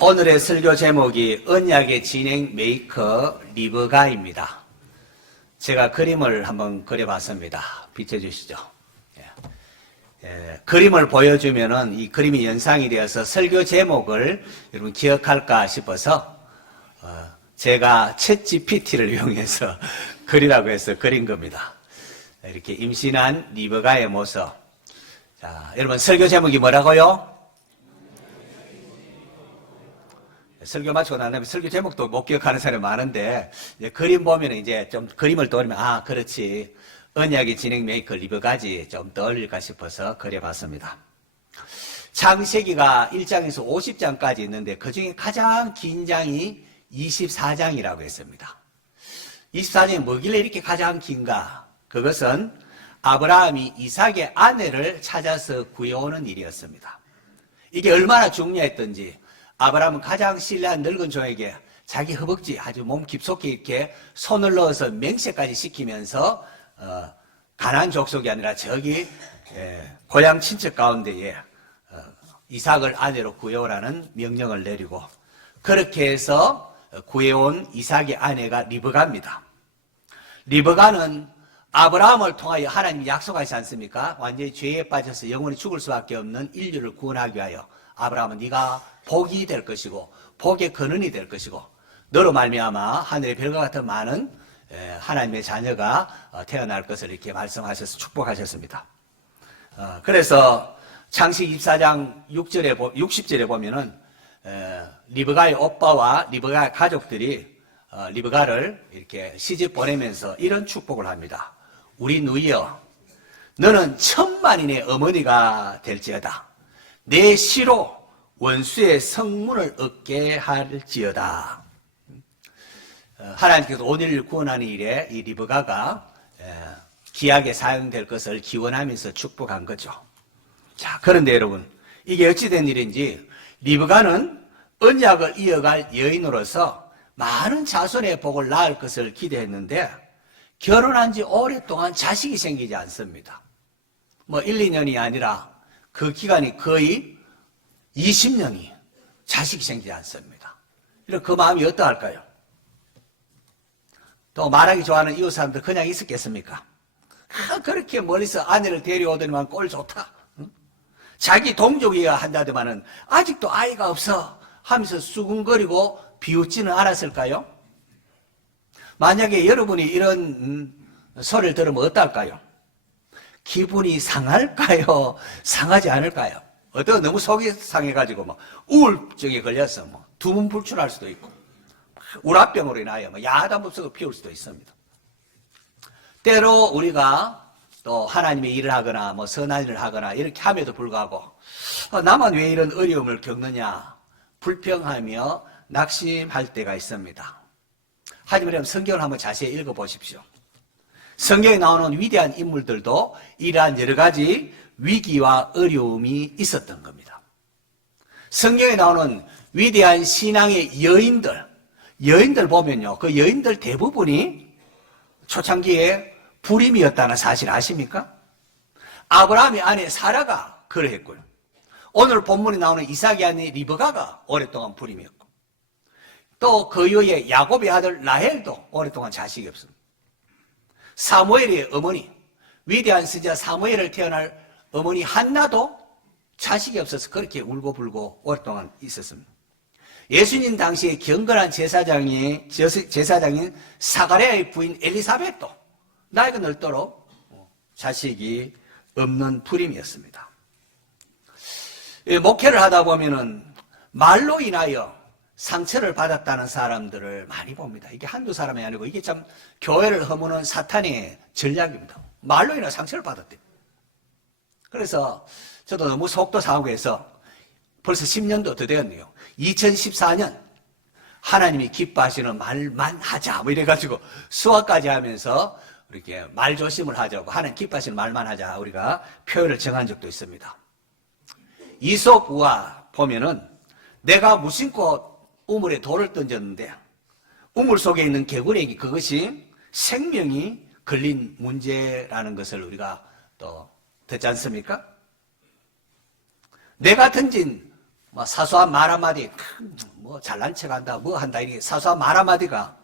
오늘의 설교 제목이 언약의 진행 메이커 리브가입니다. 제가 그림을 한번 그려봤습니다. 비춰주시죠. 그림을 보여주면은 이 그림이 연상이 되어서 설교 제목을 여러분 기억할까 싶어서 제가 챗 GPT를 이용해서 그리라고 해서 그린 겁니다. 이렇게 임신한 리브가의 모습. 자, 여러분 설교 제목이 뭐라고요? 설교 마치고 난 다음에 설교 제목도 못 기억하는 사람이 많은데, 이제 그림 보면 이제 좀 그림을 떠올리면, 아, 그렇지. 언약의 진행 메이커 리브가지 좀 떠올릴까 싶어서 그려봤습니다. 창세기가 1장에서 50장까지 있는데, 그 중에 가장 긴 장이 24장이라고 했습니다. 24장이 뭐길래 이렇게 가장 긴가? 그것은 아브라함이 이삭의 아내를 찾아서 구해오는 일이었습니다. 이게 얼마나 중요했던지, 아브라함은 가장 신뢰한 늙은 종에게 자기 허벅지 아주 몸 깊숙이 이렇게 손을 넣어서 맹세까지 시키면서 가나안 족속이 아니라 저기 고향 친척 가운데에 이삭을 아내로 구해오라는 명령을 내리고, 그렇게 해서 구해온 이삭의 아내가 리브가입니다. 리브가는 아브라함을 통하여 하나님이 약속하시지 않습니까? 완전히 죄에 빠져서 영원히 죽을 수밖에 없는 인류를 구원하기 위하여 아브라함은 네가 복이 될 것이고 복의 근원이 될 것이고 너로 말미암아 하늘의 별과 같은 많은 하나님의 자녀가 태어날 것을 이렇게 말씀하셔서 축복하셨습니다. 그래서 창세기 24장 60절에 보면은 리브가의 오빠와 리브가의 가족들이 리브가를 이렇게 시집 보내면서 이런 축복을 합니다. 우리 누이여, 너는 천만인의 어머니가 될지어다. 내 시로 원수의 성문을 얻게 할지어다. 하나님께서 오늘 구원하는 일에 이 리브가가 귀하게 사용될 것을 기원하면서 축복한 거죠. 자, 그런데 여러분, 이게 어찌된 일인지 리브가는 언약을 이어갈 여인으로서 많은 자손의 복을 낳을 것을 기대했는데 결혼한 지 오랫동안 자식이 생기지 않습니다. 뭐 1, 2년이 아니라 그 기간이 거의 20년이 자식이 생기지 않습니다. 이런 그 마음이 어떠할까요? 또 말하기 좋아하는 이웃 사람들 그냥 있었겠습니까? 그렇게 멀리서 아내를 데려오더니만 꼴 좋다. 응? 자기 동족이어야 한다더만은 아직도 아이가 없어 하면서 수군거리고 비웃지는 않았을까요? 만약에 여러분이 이런 소리를 들으면 어떨까요? 기분이 상할까요? 상하지 않을까요? 어떤 너무 속이 상해가지고 뭐 우울증에 걸려서 뭐 두문불출할 수도 있고 우라병으로 인하여 뭐 야단법석을 피울 수도 있습니다. 때로 우리가 또 하나님의 일을 하거나 뭐 선한 일을 하거나 이렇게 함에도 불구하고 나만 왜 이런 어려움을 겪느냐 불평하며 낙심할 때가 있습니다. 하지만 성경을 한번 자세히 읽어보십시오. 성경에 나오는 위대한 인물들도 이러한 여러 가지 위기와 어려움이 있었던 겁니다. 성경에 나오는 위대한 신앙의 여인들 보면요, 그 여인들 대부분이 초창기에 불임이었다는 사실 아십니까? 아브라함의 아내 사라가 그러했고요. 오늘 본문에 나오는 이삭의 아내 리브가가 오랫동안 불임이었고, 또 그 이후에 야곱의 아들 라헬도 오랫동안 자식이 없습니다. 사무엘의 어머니, 위대한 선지자 사무엘을 태어날 어머니 한나도 자식이 없어서 그렇게 울고불고 오랫동안 있었습니다. 예수님 당시에 경건한 제사장인 사가랴의 부인 엘리사벳도 나이가 넓도록 자식이 없는 불임이었습니다. 목회를 하다 보면은 말로 인하여 상처를 받았다는 사람들을 많이 봅니다. 이게 한두 사람이 아니고 이게 참 교회를 허무는 사탄의 전략입니다. 말로 인하여 상처를 받았대요. 그래서 저도 너무 속도 상하고 해서 벌써 10년도 더 되었네요. 2014년 하나님이 기뻐하시는 말만 하자 뭐 이래가지고 수화까지 하면서 이렇게 말 조심을 하자고 하나님 기뻐하시는 말만 하자 우리가 표현을 정한 적도 있습니다. 이솝우화 보면은 내가 무심코 우물에 돌을 던졌는데 우물 속에 있는 개구리에게 그것이 생명이 걸린 문제라는 것을 우리가 또 듣지 않습니까? 내가 던진 뭐 사소한 말 한마디, 뭐 잘난 척 한다, 뭐 한다, 이렇게 사소한 말 한마디가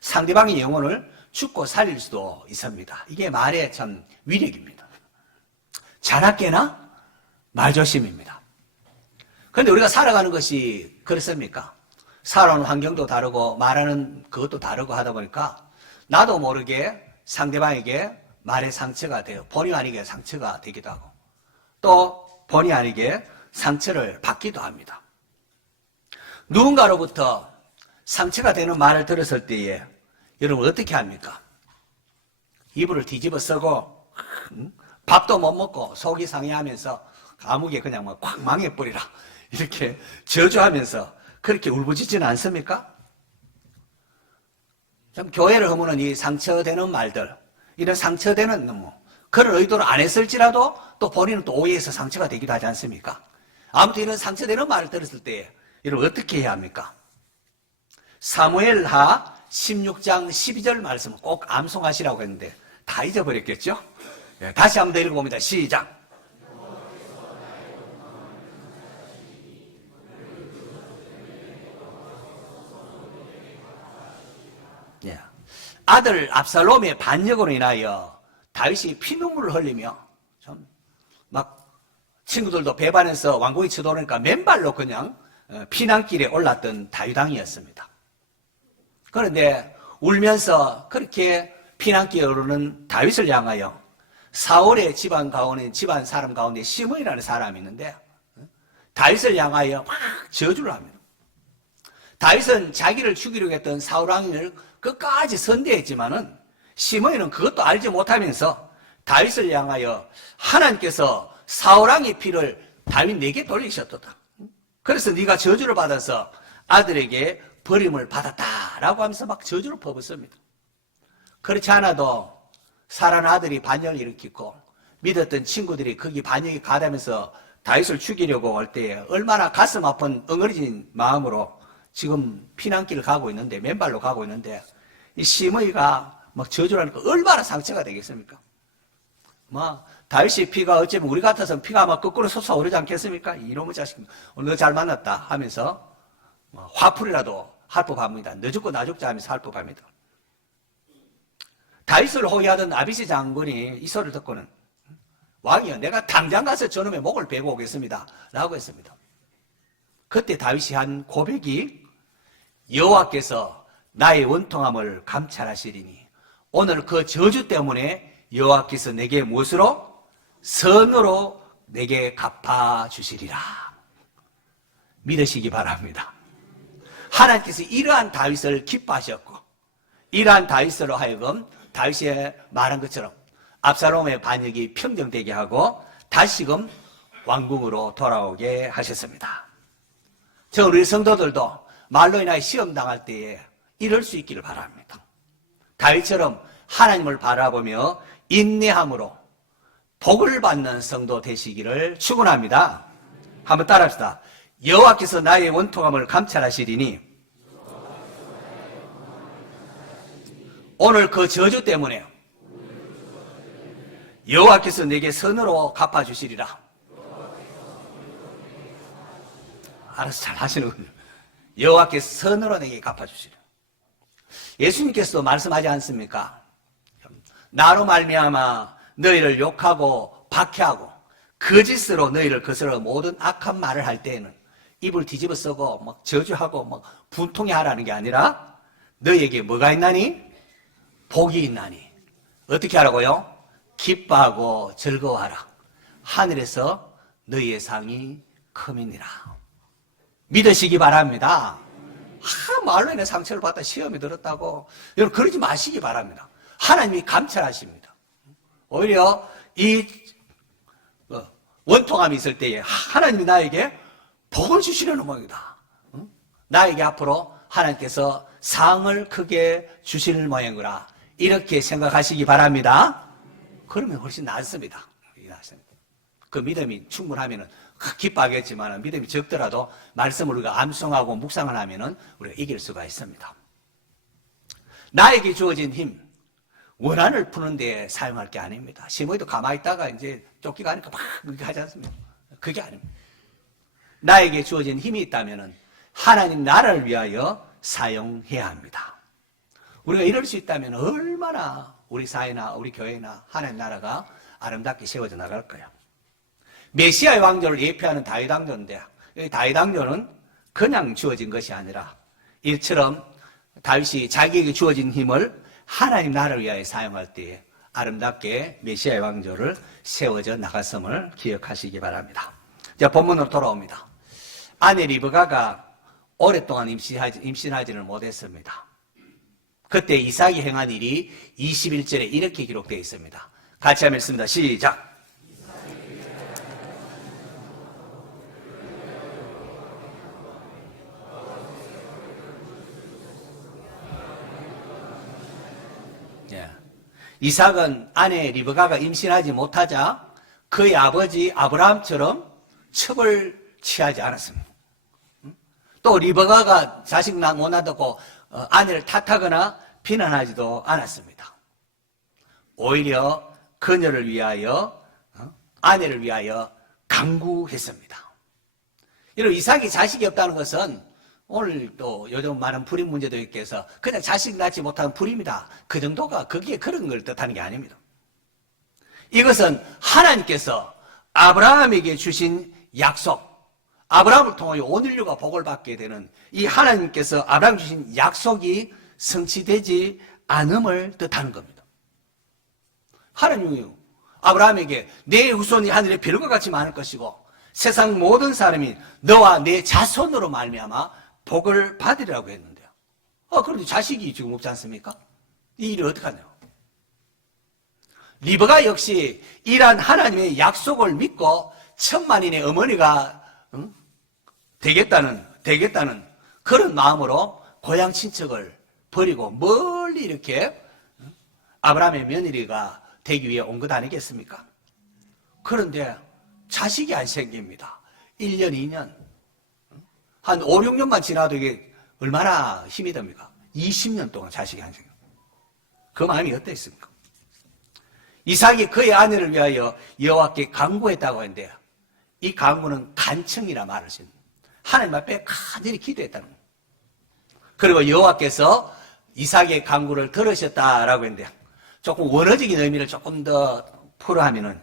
상대방의 영혼을 죽고 살릴 수도 있습니다. 이게 말의 참 위력입니다. 자나깨나 말조심입니다. 그런데 우리가 살아가는 것이 그렇습니까? 살아오는 환경도 다르고 말하는 그것도 다르고 하다 보니까 나도 모르게 상대방에게 말의 상처가 돼요. 본의 아니게 상처가 되기도 하고 또 본의 아니게 상처를 받기도 합니다. 누군가로부터 상처가 되는 말을 들었을 때에 여러분 어떻게 합니까? 이불을 뒤집어 쓰고 밥도 못 먹고 속이 상해하면서 감옥에 그냥 막 콱 망해버리라 이렇게 저주하면서 그렇게 울부짖지는 않습니까? 참 교회를 허무는 이 상처되는 말들, 이런 상처되는 그런 의도를 안 했을지라도 또 본인은 또 오해해서 상처가 되기도 하지 않습니까? 아무튼 이런 상처되는 말을 들었을 때 여러분 어떻게 해야 합니까? 사무엘하 16장 12절 말씀을 꼭 암송하시라고 했는데 다 잊어버렸겠죠? 네, 다시 한번 더 읽어봅니다. 시작. 예. 아들 압살롬의 반역으로 인하여 다윗이 피눈물을 흘리며 좀 막 친구들도 배반해서 왕궁에 쳐들어오니까 맨발로 그냥 피난길에 올랐던 다윗 왕이었습니다. 그런데 울면서 그렇게 피난길에 오르는 다윗을 향하여 사울의 집안 가운데 집안 사람 가운데 시므이라는 사람이 있는데 다윗을 향하여 막 저주를 합니다. 다윗은 자기를 죽이려고 했던 사울 왕을 끝까지 선대했지만은 시므이는 그것도 알지 못하면서 다윗을 향하여 하나님께서 사울 왕의 피를 다윗 내게 돌리셨도다. 그래서 네가 저주를 받아서 아들에게 버림을 받았다라고 하면서 막 저주를 퍼붓습니다. 그렇지 않아도 살아난 아들이 반역을 일으키고 믿었던 친구들이 거기 반역이 가다면서 다윗을 죽이려고 할 때에 얼마나 가슴 아픈 엉어리진 마음으로 지금 피난길을 가고 있는데 맨발로 가고 있는데 이 시므이가 막 저주를 하니까 얼마나 상처가 되겠습니까? 뭐 다윗의 피가 어쩌면 우리 같아서는 피가 막 거꾸로 솟아오르지 않겠습니까? 이놈의 자식 오늘 너 잘 만났다 하면서 화풀이라도 할 법합니다. 너 죽고 나 죽자 하면서 할 법합니다. 다윗을 호위하던 아비시 장군이 이 소리를 듣고는 왕이여 내가 당장 가서 저놈의 목을 베고 오겠습니다 라고 했습니다. 그때 다윗이 한 고백이 여호와께서 나의 원통함을 감찰하시리니 오늘 그 저주 때문에 여호와께서 내게 무엇으로? 선으로 내게 갚아주시리라. 믿으시기 바랍니다. 하나님께서 이러한 다윗을 기뻐하셨고 이러한 다윗으로 하여금 다윗이 말한 것처럼 압살롬의 반역이 평정되게 하고 다시금 왕궁으로 돌아오게 하셨습니다. 저 우리 성도들도 말로 인하여 시험 당할 때에 이럴 수 있기를 바랍니다. 다윗처럼 하나님을 바라보며 인내함으로 복을 받는 성도 되시기를 축원합니다. 한번 따라합시다. 여호와께서 나의 원통함을 감찰하시리니 오늘 그 저주 때문에 여호와께서 내게 선으로 갚아주시리라. 알아서 잘 하시는군요. 여호와께서 선으로 내게 갚아주시리라. 예수님께서도 말씀하지 않습니까? 나로 말미암아 너희를 욕하고 박해하고 거짓으로 너희를 거스러 모든 악한 말을 할 때에는 입을 뒤집어 쓰고 막 저주하고 막 분통해 하라는 게 아니라 너희에게 뭐가 있나니? 복이 있나니. 어떻게 하라고요? 기뻐하고 즐거워하라. 하늘에서 너희의 상이 큼이니라. 믿으시기 바랍니다. 말로 인해 상처를 받다 시험이 들었다고 여러분 그러지 마시기 바랍니다. 하나님이 감찰하십니다. 오히려 이 원통함이 있을 때에 하나님이 나에게 복을 주시려는 모양이다. 나에게 앞으로 하나님께서 상을 크게 주실 모양이라 이렇게 생각하시기 바랍니다. 그러면 훨씬 낫습니다. 그 믿음이 충분하면 기뻐하겠지만 믿음이 적더라도 말씀을 우리가 암송하고 묵상을 하면 우리가 이길 수가 있습니다. 나에게 주어진 힘 원한을 푸는 데 사용할 게 아닙니다. 시므이도 가만히 있다가 이제 쫓기가 하니까 막 그렇게 하지 않습니까? 그게 아닙니다. 나에게 주어진 힘이 있다면 하나님 나라를 위하여 사용해야 합니다. 우리가 이럴 수 있다면 얼마나 우리 사회나 우리 교회나 하나님 나라가 아름답게 세워져 나갈까요? 메시아의 왕조를 예표하는 다윗 왕조인데, 이 다윗 왕조는 그냥 주어진 것이 아니라 이처럼 다윗이 자기에게 주어진 힘을 하나님 나라를 위하여 사용할 때에 아름답게 메시아의 왕조를 세워져 나갔음을 기억하시기 바랍니다. 자, 본문으로 돌아옵니다. 아내 리브가가 오랫동안 임신하지는 못했습니다. 그때 이삭이 행한 일이 21절에 이렇게 기록되어 있습니다. 같이 한번 읽습니다. 시작. 이삭은 아내 리브가가 임신하지 못하자 그의 아버지 아브라함처럼 첩을 취하지 않았습니다. 또 리브가가 자식 못 낳았고 아내를 탓하거나 비난하지도 않았습니다. 오히려 그녀를 위하여 아내를 위하여 강구했습니다. 이런 이삭이 자식이 없다는 것은 오늘 또 요즘 많은 불임 문제도 있게 해서 그냥 자식 낳지 못하는 불임이다. 그 정도가 거기에 그런 걸 뜻하는 게 아닙니다. 이것은 하나님께서 아브라함에게 주신 약속, 아브라함을 통하여 온 인류가 복을 받게 되는 이 하나님께서 아브라함 주신 약속이 성취되지 않음을 뜻하는 겁니다. 하나님이 아브라함에게 내 후손이 하늘의 별과 같이 많을 것이고 세상 모든 사람이 너와 내 자손으로 말미암아 복을 받으리라고 했는데요. 그런데 자식이 지금 없지 않습니까? 이 일이 어떡하냐고. 리브가 역시 이러한 하나님의 약속을 믿고 천만인의 어머니가 되겠다는 그런 마음으로 고향 친척을 버리고 멀리 이렇게 아브라함의 며느리가 되기 위해 온 것 아니겠습니까? 그런데 자식이 안 생깁니다. 1년, 2년. 한 5, 6년만 지나도 이게 얼마나 힘이 듭니까? 20년 동안 자식이 안 생깁니다. 그 마음이 어땠습니까? 이삭이 그의 아내를 위하여 여호와께 간구했다고 했는데 이 간구는 간청이라 말을 했습니다. 하나님 앞에 간절히 기도했다는 거예요. 그리고 여호와께서 이삭의 간구를 들으셨다라고 했는데 조금 원어적인 의미를 조금 더 풀어하면은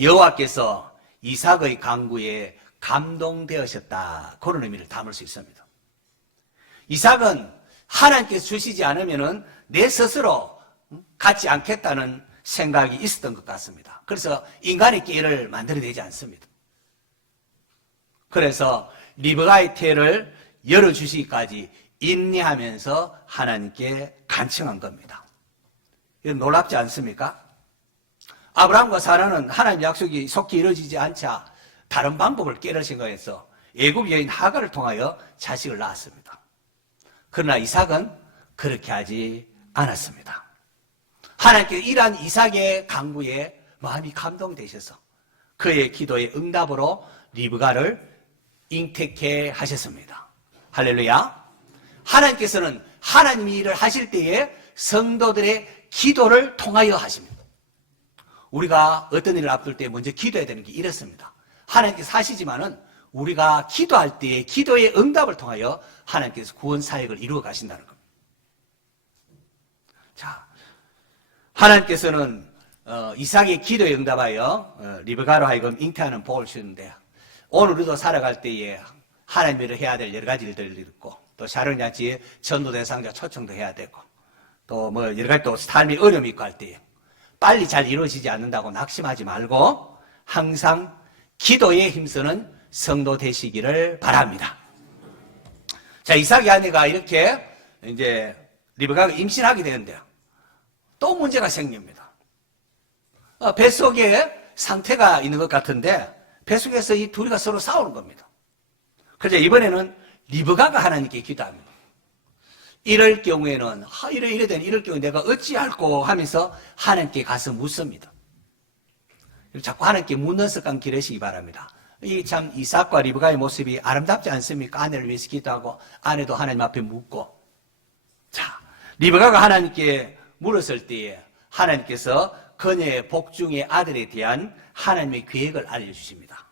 여호와께서 이삭의 간구에 감동되으셨다. 그런 의미를 담을 수 있습니다. 이삭은 하나님께서 주시지 않으면은 내 스스로 갖지 않겠다는 생각이 있었던 것 같습니다. 그래서 인간의 기회를 만들어내지 않습니다. 그래서 리브가의 태를 열어주시기까지 인내하면서 하나님께 간청한 겁니다. 이건 놀랍지 않습니까? 아브라함과 사라는 하나님 약속이 속히 이루어지지 않자 다른 방법을 깨를 생각해서 애굽 여인 하가를 통하여 자식을 낳았습니다. 그러나 이삭은 그렇게 하지 않았습니다. 하나님께서 이러한 이삭의 간구에 마음이 감동되셔서 그의 기도의 응답으로 리브가를 잉태케 하셨습니다. 할렐루야. 하나님께서는 하나님이 일을 하실 때에 성도들의 기도를 통하여 하십니다. 우리가 어떤 일을 앞둘 때 먼저 기도해야 되는 게 이렇습니다. 하나님께서 하시지만은 우리가 기도할 때에 기도의 응답을 통하여 하나님께서 구원 사역을 이루어 가신다는 겁니다. 자, 하나님께서는 이삭의 기도에 응답하여 리브가로 하여금 잉태하는 복을 주는데 오늘 우리도 살아갈 때에 하나님을 해야 될 여러 가지 일들이 있고 또 샤론 잔치에 전도 대상자 초청도 해야 되고 또 뭐 여러 가지 또 삶이 어려움이 있고 할 때에 빨리 잘 이루어지지 않는다고 낙심하지 말고 항상 기도에 힘쓰는 성도 되시기를 바랍니다. 자, 이삭의 아내가 이렇게 이제 리브가가 임신하게 되는데요. 또 문제가 생깁니다. 뱃속에 상태가 있는 것 같은데 뱃속에서 이 둘이가 서로 싸우는 겁니다. 그래서 이번에는 리브가가 하나님께 기도합니다. 이럴 경우에는 이럴 경우에 내가 어찌할꼬 하면서 하나님께 가서 묻습니다. 자꾸 하나님께 묻는 습관 기르시기 바랍니다. 이 참 이삭과 리브가의 모습이 아름답지 않습니까? 아내를 위해서 기도하고 아내도 하나님 앞에 묻고. 자, 리브가가 하나님께 물었을 때에 하나님께서 그녀의 복중의 아들에 대한 하나님의 계획을 알려주십니다.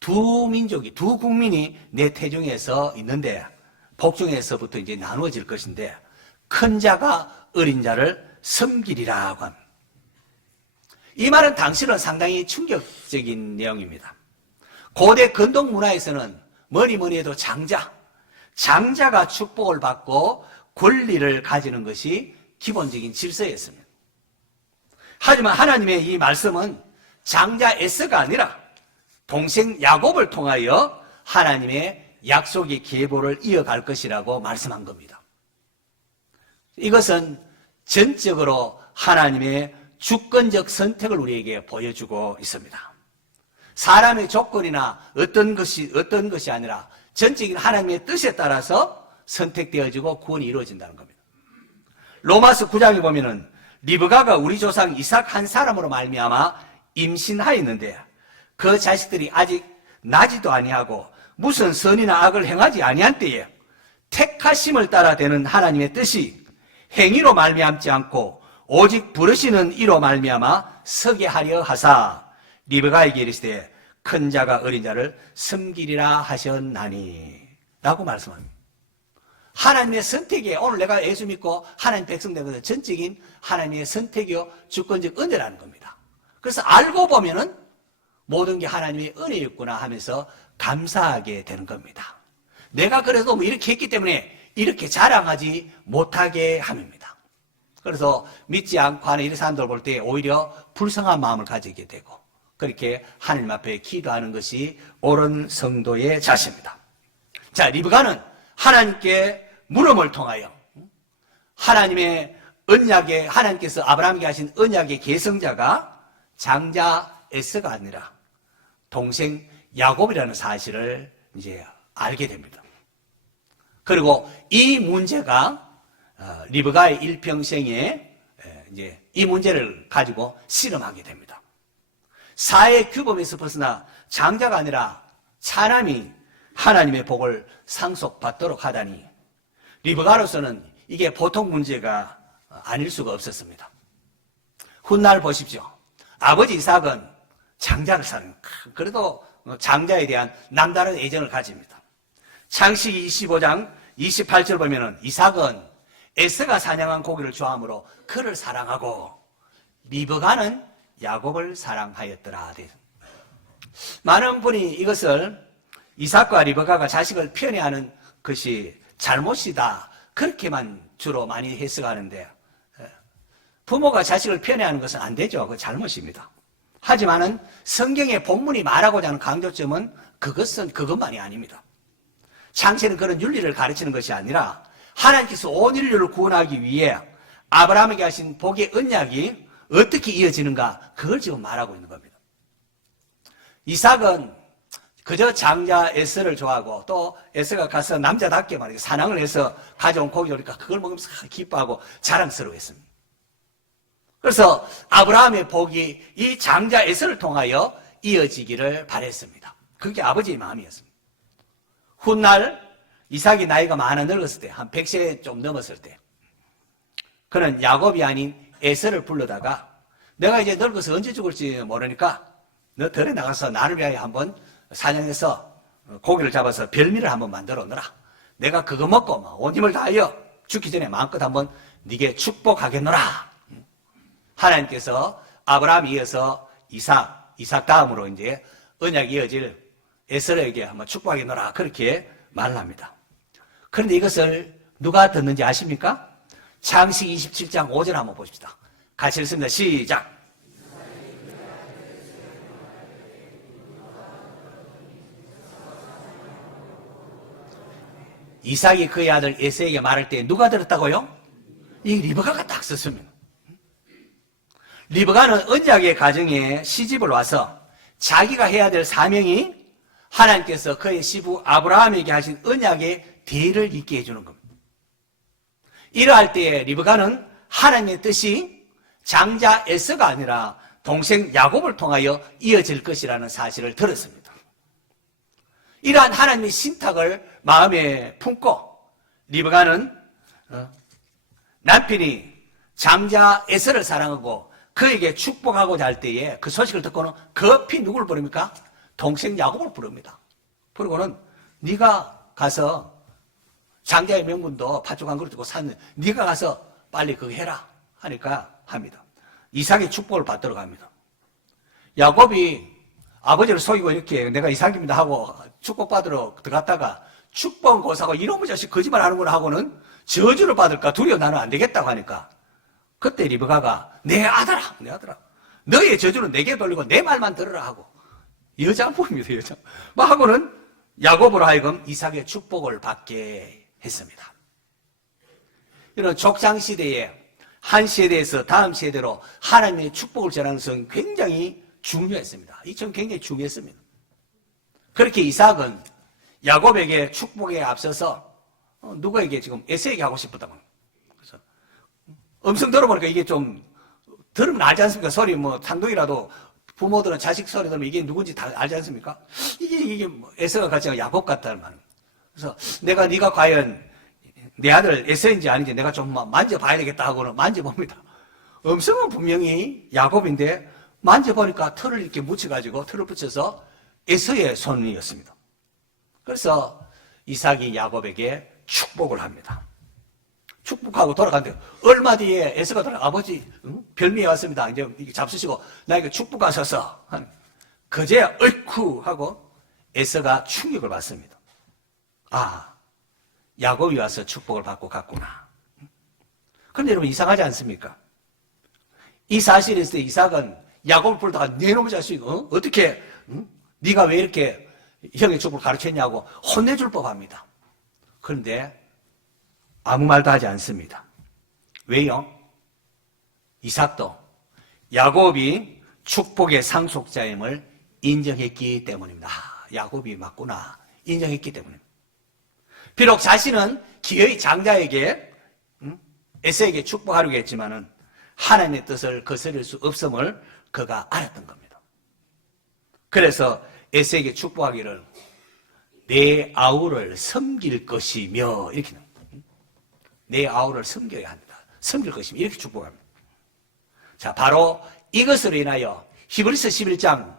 두 민족이, 두 국민이 내 태중에서 있는데, 복중에서부터 이제 나누어질 것인데, 큰 자가 어린 자를 섬기리라고 합니다. 이 말은 당시는 상당히 충격적인 내용입니다. 고대 근동 문화에서는 뭐니 해도 장자가 축복을 받고 권리를 가지는 것이 기본적인 질서였습니다. 하지만 하나님의 이 말씀은 장자 에서가 아니라 동생 야곱을 통하여 하나님의 약속의 계보를 이어갈 것이라고 말씀한 겁니다. 이것은 전적으로 하나님의 주권적 선택을 우리에게 보여주고 있습니다. 사람의 조건이나 어떤 것이 아니라 전적인 하나님의 뜻에 따라서 선택되어지고 구원이 이루어진다는 겁니다. 로마서 9장에 보면은 리브가가 우리 조상 이삭 한 사람으로 말미암아 임신하였는데 그 자식들이 아직 나지도 아니하고 무슨 선이나 악을 행하지 아니한 때에 택하심을 따라 되는 하나님의 뜻이 행위로 말미암지 않고 오직 부르시는 이로 말미암아 서게 하려 하사 리브가에게 이르시되 큰 자가 어린 자를 섬기리라 하셨나니 라고 말씀합니다. 하나님의 선택이에요. 오늘 내가 예수 믿고 하나님 백성 된 것은 전적인 하나님의 선택이요 주권적 은혜라는 겁니다. 그래서 알고 보면은 모든 게 하나님의 은혜였구나 하면서 감사하게 되는 겁니다. 내가 그래도 뭐 이렇게 했기 때문에 이렇게 자랑하지 못하게 함입니다. 그래서 믿지 않고 하는 이런 사람들 볼 때 오히려 불쌍한 마음을 가지게 되고 그렇게 하나님 앞에 기도하는 것이 옳은 성도의 자세입니다. 자, 리브가는 하나님께 물음을 통하여 하나님의 언약의 하나님께서 아브라함에게 하신 언약의 계승자가 장자 에서가 아니라 동생 야곱이라는 사실을 이제 알게 됩니다. 그리고 이 문제가 리브가의 일평생에 이제 이 문제를 가지고 실험하게 됩니다. 사회 규범에서 벗어나 장자가 아니라 차남이 하나님의 복을 상속받도록 하다니 리브가로서는 이게 보통 문제가 아닐 수가 없었습니다. 훗날 보십시오. 아버지 이삭은 장자를 사는 그래도 장자에 대한 남다른 애정을 가집니다. 창세기 25장 28절 보면은 이삭은 에서가 사냥한 고기를 좋아하므로 그를 사랑하고 리브가는 야곱을 사랑하였더라. 많은 분이 이것을 이삭과 리브가가 자식을 편애하는 것이 잘못이다 그렇게만 주로 많이 해석하는데 부모가 자식을 편애하는 것은 안 되죠. 그건 잘못입니다. 하지만은 성경의 본문이 말하고자 하는 강조점은 그것만이 아닙니다. 창세는 그런 윤리를 가르치는 것이 아니라 하나님께서 온 인류를 구원하기 위해 아브라함에게 하신 복의 언약이 어떻게 이어지는가 그걸 지금 말하고 있는 겁니다. 이삭은 그저 장자 에서를 좋아하고 또 에서가 가서 남자답게 말이죠. 사냥을 해서 가져온 고기 오니까 그걸 먹으면서 기뻐하고 자랑스러워했습니다. 그래서 아브라함의 복이 이 장자 에서를 통하여 이어지기를 바랬습니다. 그게 아버지의 마음이었습니다. 훗날 이삭이 나이가 많아 늙었을 때, 한 100세 좀 넘었을 때, 그는 야곱이 아닌 에서를 불러다가 내가 이제 늙어서 언제 죽을지 모르니까 너 들에 나가서 나를 위하여 한번 사냥해서 고기를 잡아서 별미를 한번 만들어 놓으라. 내가 그거 먹고 온 힘을 다하여 죽기 전에 마음껏 한번 네게 축복하겠노라. 하나님께서 아브라함 이어서 이삭 다음으로 이제 언약이 이어질 에서에게 한번 축복하겠노라. 그렇게 말을 합니다. 그런데 이것을 누가 듣는지 아십니까? 창세기 27장 5절 한번 보십시다. 같이 읽습니다. 시작. 이삭이 그의 아들 에서에게 말할 때 누가 들었다고요? 이 리브가가 딱 썼습니다. 리브가는 언약의 가정에 시집을 와서 자기가 해야 될 사명이 하나님께서 그의 시부 아브라함에게 하신 언약의 대를 잇게 해주는 겁니다. 이러할 때에 리브가는 하나님의 뜻이 장자 에서가 아니라 동생 야곱을 통하여 이어질 것이라는 사실을 들었습니다. 이러한 하나님의 신탁을 마음에 품고 리브가는 남편이 장자 에서를 사랑하고 그에게 축복하고자 할 때에 그 소식을 듣고는 급히 누구를 부릅니까? 동생 야곱을 부릅니다. 그리고는 네가 가서 장자의 명분도 팥죽 한 그릇 주고 샀는 네가 가서 빨리 그거 해라 하니까 합니다. 이삭의 축복을 받도록 합니다. 야곱이 아버지를 속이고 이렇게 내가 이삭입니다 하고 축복받으러 들어갔다가 축복 고사고 이놈의 자식 거짓말 하는구나 하고는 저주를 받을까 두려워 나는 안 되겠다고 하니까 그때 리브가가 내 아들아 너의 저주는 내게 돌리고 내 말만 들으라 하고 여자분입니다. 여자 하고는 야곱으로 하여금 이삭의 축복을 받게 했습니다. 이런 족장시대에 한 세대에서 다음 세대로 하나님의 축복을 전하는 것은 굉장히 중요했습니다. 이 점 굉장히 중요했습니다. 그렇게 이삭은 야곱에게 축복에 앞서서 누구에게 지금 에서에게 하고 싶었다고. 그래서 음성 들어보니까 이게 좀 들으면 알지 않습니까? 소리 상동이라도 부모들은 자식 소리 들으면 이게 누군지 다 알지 않습니까? 이게 에서가 같이 야곱 같다는 말. 그래서 네가 과연 내 아들 에서인지 아닌지 내가 좀 만져봐야 되겠다 하고는 만져봅니다. 음성은 분명히 야곱인데 만져보니까 털을 이렇게 묻혀가지고 털을 붙여서 에서의 손이었습니다. 그래서 이삭이 야곱에게 축복을 합니다. 축복하고 돌아간대요. 얼마 뒤에 에서가 돌아가 아버지 별미에 왔습니다. 이제 잡수시고 나에게 축복하셔서 그제야 어이쿠 하고 에서가 충격을 받습니다. 아, 야곱이 와서 축복을 받고 갔구나. 그런데 여러분 이상하지 않습니까? 이 사실에서 이삭은 야곱을 부르다가 네 놈의 자식 어떻게 네가 왜 이렇게 형의 축복을 가르쳤냐고 혼내줄 법합니다. 그런데 아무 말도 하지 않습니다. 왜요? 이삭도 야곱이 축복의 상속자임을 인정했기 때문입니다. 야곱이 맞구나 인정했기 때문입니다. 비록 자신은 기어이 장자에게 에서에게 축복하려고 했지만은 하나님의 뜻을 거스릴 수 없음을 그가 알았던 겁니다. 그래서 에서에게 축복하기를 내 아우를 섬길 것이며 이렇게 내 아우를 섬겨야 합니다. 섬길 것이며 이렇게 축복합니다. 자, 바로 이것으로 인하여 히브리서 11장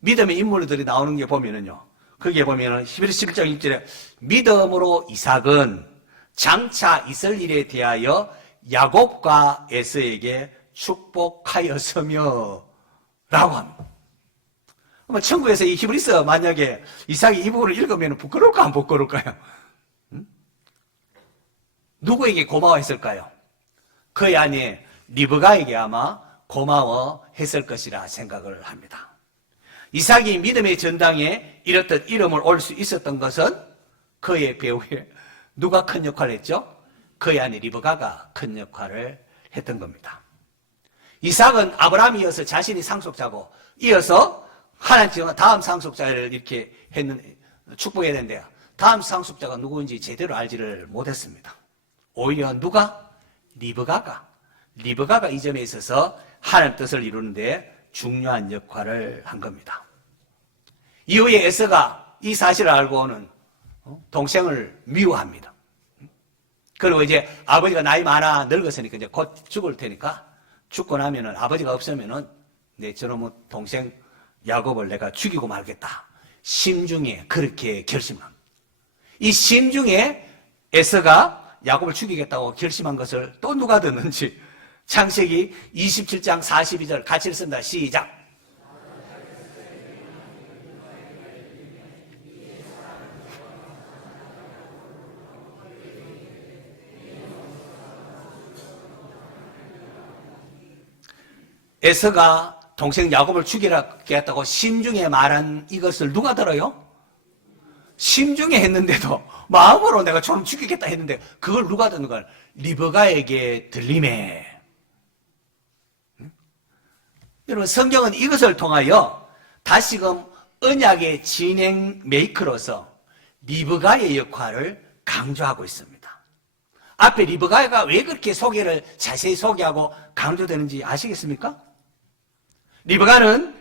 믿음의 인물들이 나오는 게 보면은요. 거기에 보면은 히브리서 11장 1절에 믿음으로 이삭은 장차 있을 일에 대하여 야곱과 에서에게 축복하였으며 라고 합니다. 천국에서 이 히브리서 만약에 이삭이 이 부분을 읽으면 부끄러울까 안 부끄러울까요? 누구에게 고마워했을까요? 그의 아내 리브가에게 아마 고마워했을 것이라 생각을 합니다. 이삭이 믿음의 전당에 이렇듯 이름을 올 수 있었던 것은 그의 배후에 누가 큰 역할을 했죠? 그의 아내 리브가가 큰 역할을 했던 겁니다. 이삭은 아브라함이 이어서 자신이 상속자고 이어서 하나님 다음 상속자를 이렇게 축복해야 되는데요. 다음 상속자가 누구인지 제대로 알지를 못했습니다. 오히려 누가? 리브가가 이 점에 있어서 하나님 뜻을 이루는데 중요한 역할을 한 겁니다. 이후에 에서가 이 사실을 알고는 동생을 미워합니다. 그리고 이제 아버지가 나이 많아 늙었으니까 이제 곧 죽을 테니까 죽고 나면은 아버지가 없으면은 내 저놈의 동생 야곱을 내가 죽이고 말겠다. 심중에 그렇게 결심합니다. 이 심중에 에서가 야곱을 죽이겠다고 결심한 것을 또 누가 듣는지 창세기 27장 42절 같이 읽습니다. 시작. 에서가 동생 야곱을 죽이겠다고 심중에 말한 이것을 누가 들어요? 심중에 했는데도 마음으로 내가 저놈 죽이겠다 했는데 그걸 누가 듣는 걸? 리브가에게 들리매. 여러분 성경은 이것을 통하여 다시금 언약의 진행 메이커로서 리브가의 역할을 강조하고 있습니다. 앞에 리브가가 왜 그렇게 소개를 자세히 소개하고 강조되는지 아시겠습니까? 리브가는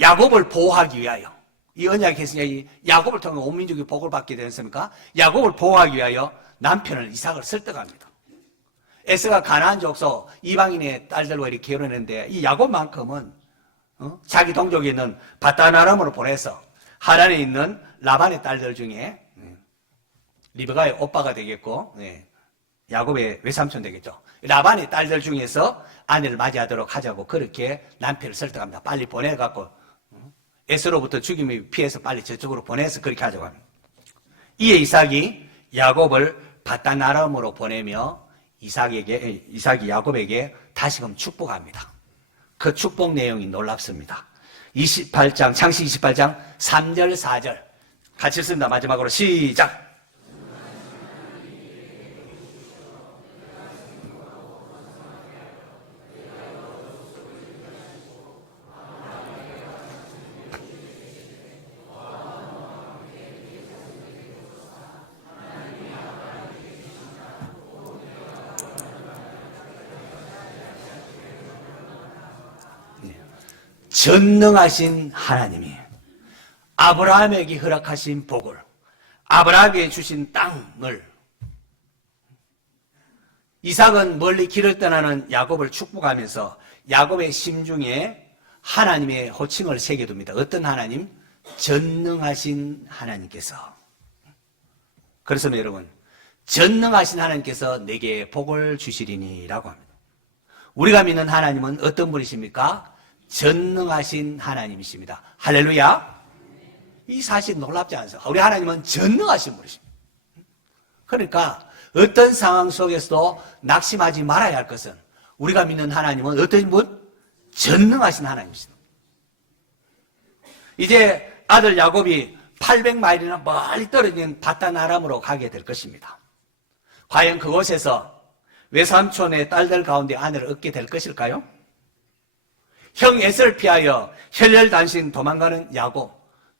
야곱을 보호하기 위하여 이 언약의 계승이 야곱을 통해 온 민족이 복을 받게 되었습니까? 야곱을 보호하기 위하여 남편을 이삭을 설득합니다. 에서가 가나안 족속 이방인의 딸들과 이렇게 결혼했는데 이 야곱만큼은 자기 동족에 있는 바단 아람으로 보내서 하란에 있는 라반의 딸들 중에 리브가의 오빠가 되겠고 야곱의 외삼촌 되겠죠. 라반의 딸들 중에서 아내를 맞이하도록 하자고 그렇게 남편을 설득합니다. 빨리 보내갖고 에서로부터 죽임을 피해서 빨리 저쪽으로 보내서 그렇게 하자고 합니다. 이에 이삭이 야곱을 바단 아람으로 보내며 이삭이 야곱에게 다시금 축복합니다. 그 축복 내용이 놀랍습니다. 28장, 창세기 28장 3절, 4절. 같이 읽습니다. 마지막으로 시작! 전능하신 하나님이 아브라함에게 허락하신 복을, 아브라함에게 주신 땅을, 이삭은 멀리 길을 떠나는 야곱을 축복하면서 야곱의 심중에 하나님의 호칭을 새겨둡니다. 어떤 하나님? 전능하신 하나님께서. 그래서 여러분, 전능하신 하나님께서 내게 복을 주시리니 라고 합니다. 우리가 믿는 하나님은 어떤 분이십니까? 전능하신 하나님이십니다. 할렐루야. 이 사실 놀랍지 않습니까? 우리 하나님은 전능하신 분이십니다. 그러니까 어떤 상황 속에서도 낙심하지 말아야 할 것은 우리가 믿는 하나님은 어떤 분? 전능하신 하나님이십니다. 이제 아들 야곱이 800마일이나 멀리 떨어진 바단 아람으로 가게 될 것입니다. 과연 그곳에서 외삼촌의 딸들 가운데 아내를 얻게 될 것일까요? 형 에서를 피하여 혈혈단신 도망가는 야곱,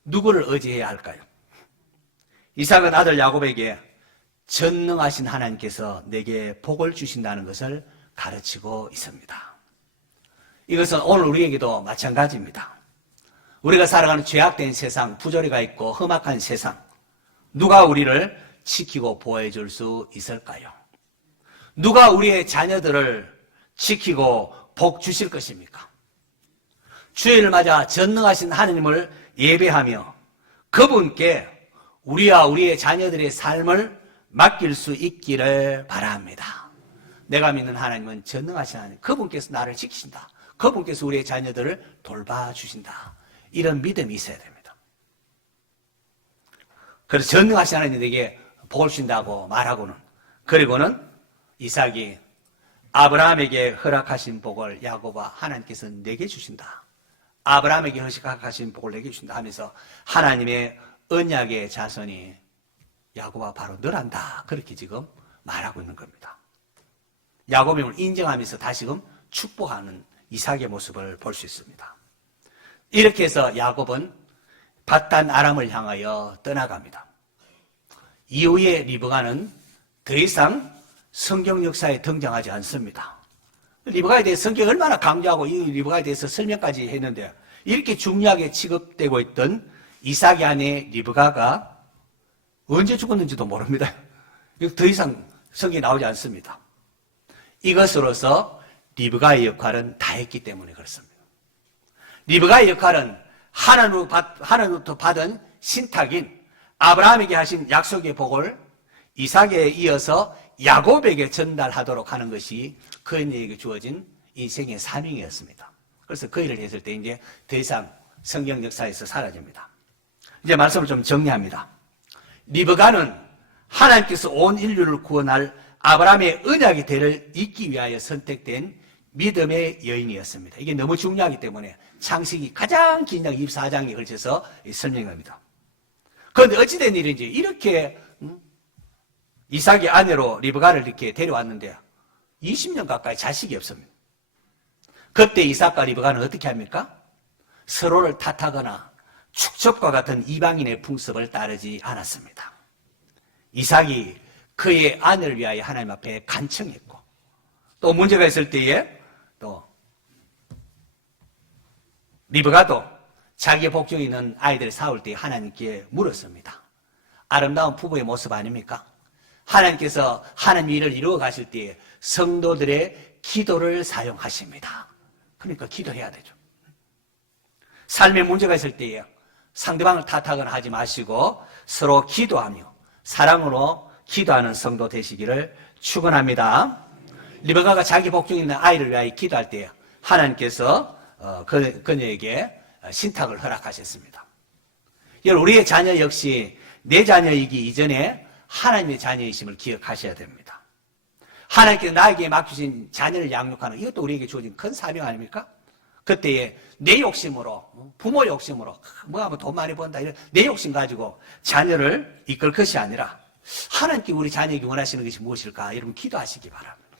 누구를 의지해야 할까요? 이삭은 아들 야곱에게 전능하신 하나님께서 내게 복을 주신다는 것을 가르치고 있습니다. 이것은 오늘 우리에게도 마찬가지입니다. 우리가 살아가는 죄악된 세상, 부조리가 있고 험악한 세상, 누가 우리를 지키고 보호해 줄 수 있을까요? 누가 우리의 자녀들을 지키고 복 주실 것입니까? 주일을 맞아 전능하신 하나님을 예배하며 그분께 우리와 우리의 자녀들의 삶을 맡길 수 있기를 바랍니다. 내가 믿는 하나님은 전능하신 하나님, 그분께서 나를 지키신다. 그분께서 우리의 자녀들을 돌봐주신다. 이런 믿음이 있어야 됩니다. 그래서 전능하신 하나님 내게 복을 주신다고 말하고는, 그리고는 이삭이 아브라함에게 허락하신 복을 야곱아 하나님께서 내게 주신다. 아브라함에게 허락하신 복을 내게 주신다 하면서 하나님의 언약의 자손이 야곱아 바로 너란다. 그렇게 지금 말하고 있는 겁니다. 야곱임을 인정하면서 다시금 축복하는 이삭의 모습을 볼 수 있습니다. 이렇게 해서 야곱은 바단 아람을 향하여 떠나갑니다. 이후에 리브가는 더 이상 성경 역사에 등장하지 않습니다. 리브가에 대해 성경이 얼마나 강조하고 이 리브가에 대해서 설명까지 했는데 이렇게 중요하게 취급되고 있던 이삭의 아내 리브가가 언제 죽었는지도 모릅니다. 더 이상 성경이 나오지 않습니다. 이것으로서 리브가의 역할은 다 했기 때문에 그렇습니다. 리브가의 역할은 하나님으로부터 받은 신탁인 아브라함에게 하신 약속의 복을 이삭에 이어서 야곱에게 전달하도록 하는 것이 그에게 주어진 인생의 사명이었습니다. 그래서 그 일을 했을 때 이제 더 이상 성경 역사에서 사라집니다. 이제 말씀을 좀 정리합니다. 리브가는 하나님께서 온 인류를 구원할 아브라함의 언약의 대를 잇기 위하여 선택된 믿음의 여인이었습니다. 이게 너무 중요하기 때문에 창세기 가장 긴 장 24장에 걸쳐서 설명합니다. 그런데 어찌된 일인지 이렇게 이삭의 아내로 리브가를 이렇게 데려왔는데 20년 가까이 자식이 없습니다. 그때 이삭과 리브가는 어떻게 합니까? 서로를 탓하거나 축첩과 같은 이방인의 풍습을 따르지 않았습니다. 이삭이 그의 아내를 위하여 하나님 앞에 간청했고 또 문제가 있을 때에 또 리브가도 자기의 복중에 있는 아이들을 사올 때 하나님께 물었습니다. 아름다운 부부의 모습 아닙니까? 하나님께서 하나님 일을 이루어 가실 때에 성도들의 기도를 사용하십니다. 그러니까 기도해야 되죠. 삶에 문제가 있을 때에 상대방을 탓하거나 하지 마시고 서로 기도하며 사랑으로 기도하는 성도 되시기를 축원합니다. 리베카가 자기 복중에 있는 아이를 위하여 기도할 때 하나님께서 그녀에게 신탁을 허락하셨습니다. 여러분, 우리의 자녀 역시 내 자녀이기 이전에 하나님의 자녀이심을 기억하셔야 됩니다. 하나님께서 나에게 맡기신 자녀를 양육하는 이것도 우리에게 주어진 큰 사명 아닙니까? 그때에 내 욕심으로, 부모 욕심으로 뭐하면 돈 많이 번다 이런 내 욕심 가지고 자녀를 이끌 것이 아니라 하나님께 우리 자녀에게 원하시는 것이 무엇일까 여러분 기도하시기 바랍니다.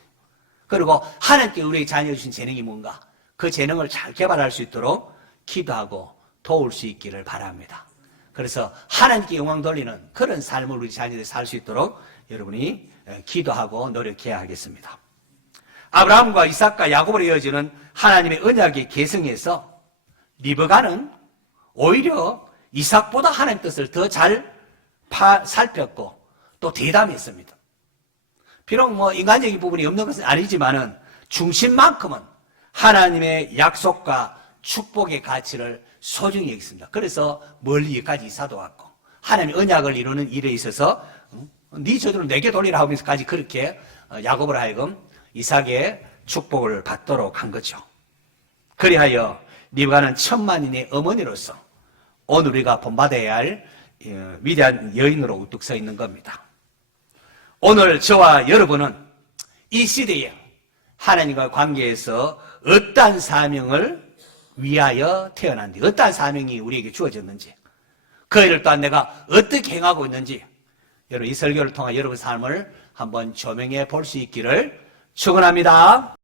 그리고 하나님께 우리 자녀 주신 재능이 뭔가 그 재능을 잘 개발할 수 있도록 기도하고 도울 수 있기를 바랍니다. 그래서 하나님께 영광 돌리는 그런 삶을 우리 자녀들이 살 수 있도록 여러분이 기도하고 노력해야 하겠습니다. 아브라함과 이삭과 야곱으로 이어지는 하나님의 언약의 계승에서 리브가는 오히려 이삭보다 하나님 뜻을 더 잘 살폈고 또 대담했습니다. 비록 뭐 인간적인 부분이 없는 것은 아니지만은 중심만큼은 하나님의 약속과 축복의 가치를 소중히 여겼습니다. 그래서 멀리 여기까지 이사도 왔고 하나님의 언약을 이루는 일에 있어서 네 저주를 내게 돌리라 하면서까지 그렇게 야곱을 하여금 이삭의 축복을 받도록 한 거죠. 그리하여 리브가는 천만인의 어머니로서 오늘 우리가 본받아야 할 위대한 여인으로 우뚝 서 있는 겁니다. 오늘 저와 여러분은 이 시대에 하나님과 관계에서 어떠한 사명을 위하여 태어난지, 어떠한 사명이 우리에게 주어졌는지, 그 일을 또한 내가 어떻게 행하고 있는지, 여러분 이 설교를 통해 여러분 삶을 한번 조명해 볼 수 있기를 축원합니다.